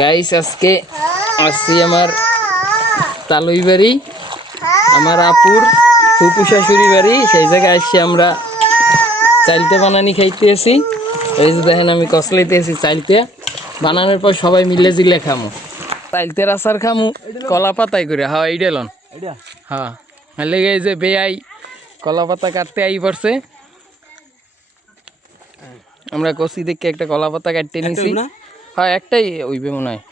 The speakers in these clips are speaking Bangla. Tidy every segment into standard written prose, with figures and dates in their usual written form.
গাইস আজকে আসছি আমার তালুই বাড়ি, আমার আপুর ফুপু শাশুড়ি বাড়ি। সেই জায়গায় আসছি আমরা চাইলতে বানানি খাইতে আসি। এই যে দেখেন আমি কসলাইতে আছি চাইলতে বানানোর পর সবাই মিলে জিলে খামু। চাইলতের আচার খামু কলা পাতায় করে। হ্যাঁ এইটা লন। হ্যাঁ লেগে এই যে বেআই কলা পাতা কাটতে আই পড়ছে। আমরা কষি দেখে একটা কলা পাতা কাটতে নিছি। হ্যাঁ একটাই ওইবে মনে হয়।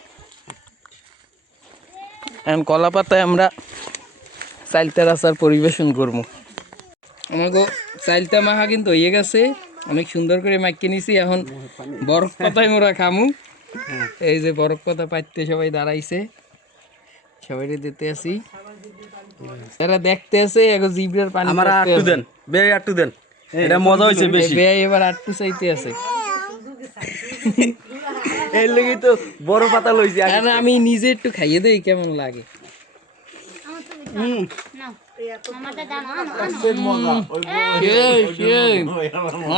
এখন কলা পাতায় আমরা চাইলতার আচার পরিবেশন করবো। আমাকে চাইলতা মাখা কিন্তু হয়ে গেছে, অনেক সুন্দর করে মাখিয়ে নিছি। এখন বরফ পাতায় মোরা খামু। এই যে বরফ পাতা পাইতে সবাই দাঁড়াইছে, সবাই দিতে আসি। এরা দেখতে আছে এখন জিব্রার পানি আমার আটটু দেন, বেয়াই আটটু দেন, এটা মজা হইছে বেশি। বেয়াই এবার আটটু চাইতে আছে। এর লাগি তো বড় পাতা লইছি। আমি নিজে একটু খাইয়ে দেই কেমন লাগে।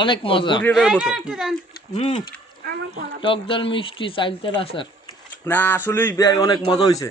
অনেক মজা, টক ডাল মিষ্টি চাইলতার আচার। না আসলেই বেয়াই অনেক মজা হইছে।